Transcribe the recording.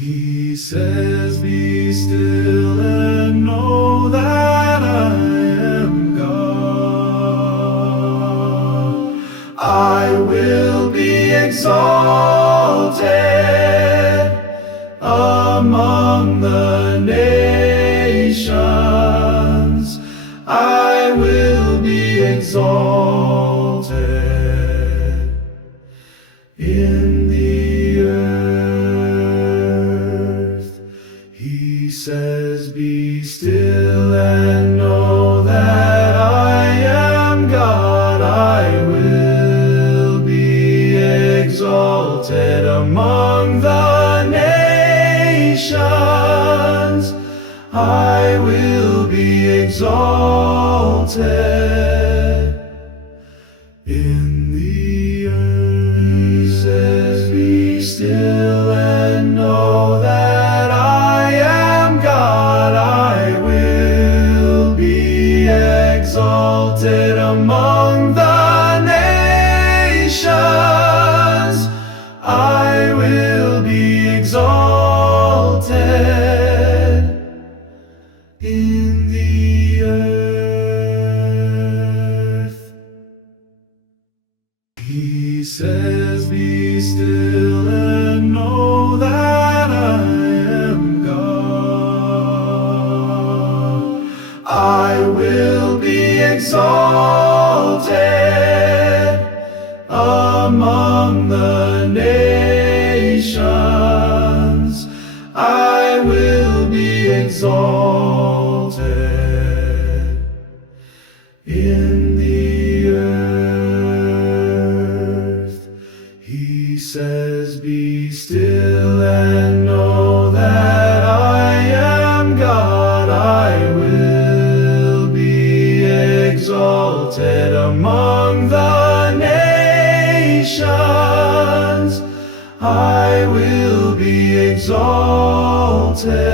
He says, "Be still and know that I am God. I will be exalted among the nations. I will be exalted in the earth." He says, "Be still and know that I am God. I will be exalted among the nations. I will be exalted in the earth." He says, "Be still and know that I am God. I will be exalted among the nations. I will be exalted in the earth." He says, "Be still and know that I am God. I will be exalted among the nations. I will be exalted in the earth." He says, "Be still and know that I am God. I will be exalted among the nations. I will be exalted